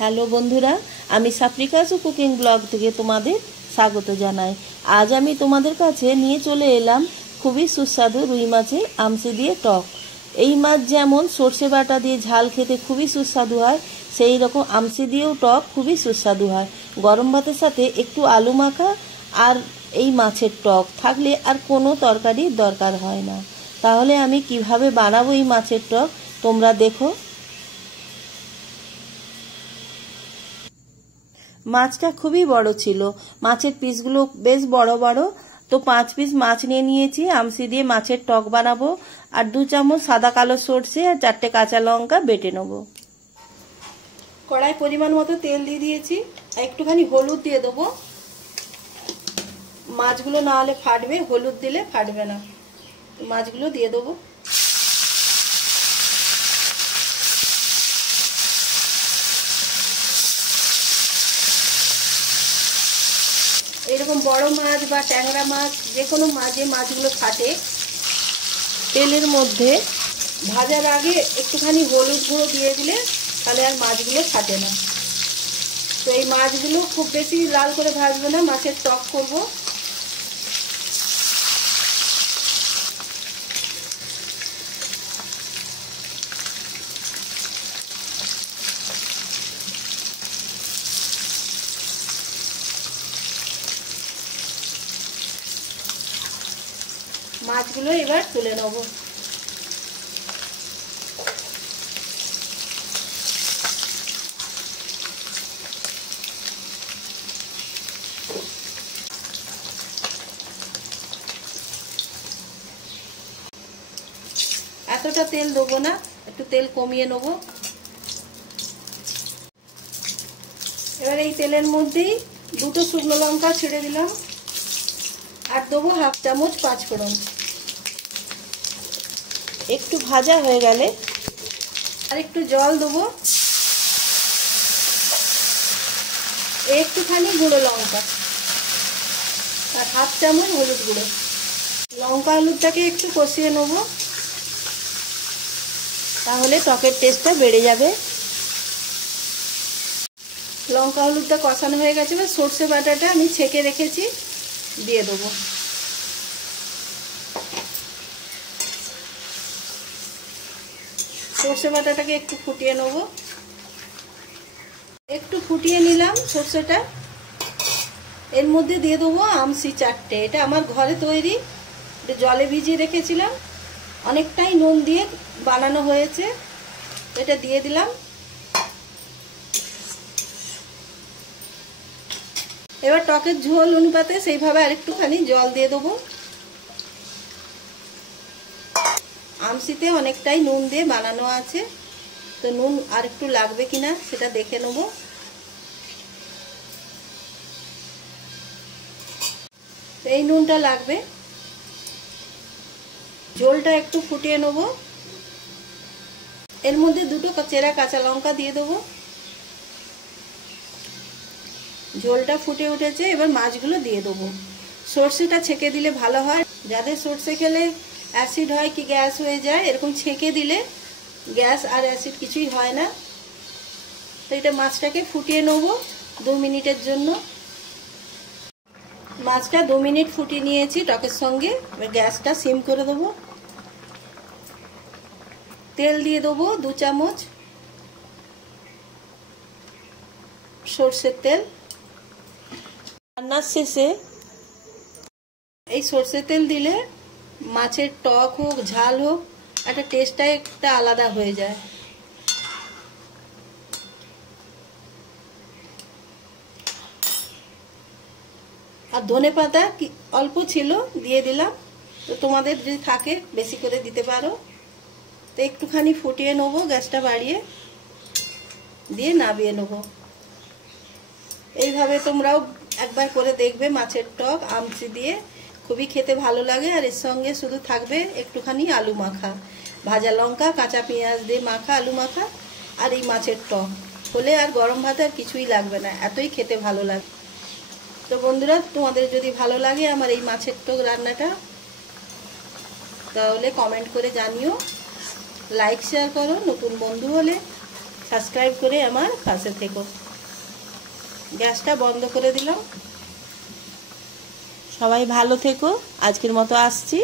Hello বন্ধুরা, আমি সাপ্রিকাসু cooking blog থেকে তোমাদের স্বাগত জানাই। আজ আমি তোমাদের কাছে নিয়ে চলে এলাম খুবই সুস্বাদু রুই মাছের আমসি দিয়ে টক। এই মাছ যেমন সর্ষে বাটা দিয়ে ঝাল খেতে খুবই সুস্বাদু হয়, সেই রকম আমসি দিয়েও টক খুবই সুস্বাদু হয়। গরম ভাতের সাথে একটু আলু মাখা আর এই মাছের টক থাকলে আর কোনো তরকারির দরকার হয় না। তাহলে আমি কিভাবে বানাবো এই মাছের টক তোমরা দেখো। মাছটা খুবই বড় ছিল, মাছের পিসগুলো বেশ বড় বড়। তো 5 পিস মাছ নিয়ে নিয়েছি, আমসি দিয়ে মাছের টক বানাবো। আর 2 চামচ সাদা কালো সর্ষে আর 4টে কাঁচা লঙ্কা বেটে নেব। কড়াই পরিমাণ মতো তেল দিয়ে দিয়েছি, একটুখানি হলুদ দিয়ে দেবো। মাছগুলো না হলে ফাটবে, হলুদ দিলে ফাটবে না। মাছগুলো দিয়ে দেবো। এরকম বড় মাছ বা ট্যাংরা মাছ, যে কোনো মাছ, মাছগুলো ফাটে, তেলের মধ্যে ভাজার আগে একটুখানি হলুদ গুঁড়ো দিয়ে দিলে তাহলে আর মাছগুলো ফাটে না। তো এই মাছগুলো খুব বেশি লাল করে ভাজবো না, মাছের টক করব। মাছগুলো এবার তুলে নেব। এতটা তেল দেবো না, একটু তেল কমিয়ে নেব। এবার এই তেলের মধ্যেই 2টো শুকনো লঙ্কা ছেড়ে দিলাম, আর দেবো 1/2 চামচ পাঁচফোড়ন। একটু ভাজা হয়ে গেলে আর একটু জল দেবো, একটুখানি গুঁড়ো লঙ্কা আর 1/2 চামচ হলুদ গুঁড়ো। লঙ্কা হলুদটাকে একটু কষিয়ে নেব, তাহলে টকের টেস্টটা বেড়ে যাবে। লঙ্কা হলুদটা কষানো হয়ে গেছে, এবার সর্ষে বাটাটা আমি ছেঁকে রেখেছি দিয়ে দেবো। সর্ষে বাটাটাকে একটু ফুটিয়ে নেব। একটু ফুটিয়ে নিলাম সর্ষেটা, এর মধ্যে দিয়ে দেবো আমসি 4টে। এটা আমার ঘরে তৈরি, জলে ভিজিয়ে রেখেছিলাম, অনেকটাই নুন দিয়ে বানানো হয়েছে। এটা দিয়ে দিলাম। এবার টকের ঝোল অনুপাতে সেইভাবে আরেকটুখানি জল দিয়ে দেবো। আমসিতে অনেকটাই নুন দিয়ে বানানো আছে, তো নুন আর একটু লাগবে কিনা সেটা দেখে নেব। এই নুনটা লাগবে। ঝোলটা একটু ফুটিয়ে নেব। এর মধ্যে 2টো চেরা কাঁচা লঙ্কা দিয়ে দেবো। ঝোলটা ফুটে উঠেছে, এবার মাছগুলো দিয়ে দেবো। সর্ষেটা ছেঁকে দিলে ভালো হয়, যাদের সর্ষে খেলে অ্যাসিড হয় কি গ্যাস হয়ে যায়, এরকম ছেঁকে দিলে গ্যাস আর অ্যাসিড কিছুই হয় না। তো এটা মাছটাকে ফুটিয়ে নেব 2 মিনিটের জন্য। মাছটা 2 মিনিট ফুটিয়ে নিয়েছি টকের সঙ্গে। এবার গ্যাসটা সিম করে দেবো। তেল দিয়ে দেবো 2 চামচ সর্ষের তেল। রান্নার শেষে এই সর্ষের তেল দিলে মাছের টক হোক ঝাল হোক, একটা টেস্টটা একটা আলাদা হয়ে যায়। আর ধনেপাতা অল্প ছিল দিয়ে দিলাম, তো তোমাদের যদি থাকে বেশি করে দিতে পারো। তো একটুখানি ফুটিয়ে নেবো, গ্যাসটা বাড়িয়ে দিয়ে নামিয়ে নেবো। এইভাবে তোমরাও একবার করে দেখবে মাছের টক আমসি দিয়ে, খুবই খেতে ভালো লাগে। আর এর সঙ্গে শুধু থাকবে একটুখানি আলু মাখা, ভাজা লঙ্কা কাঁচা পেঁয়াজ দিয়ে মাখা আলু মাখা, আর এই মাছের টক হলে আর গরম ভাত আর কিছুই লাগবে না, এতই খেতে ভালো লাগে। তো বন্ধুরা, তোমাদের যদি ভালো লাগে আমার এই মাছের টক রান্নাটা, তাহলে কমেন্ট করে জানিও, লাইক শেয়ার করো, নতুন বন্ধু হলে সাবস্ক্রাইব করে আমার পাশে থেকো। গ্যাসটা বন্ধ করে দিলাম। সবাই ভালো থেকো, আজকের মতো আসছি।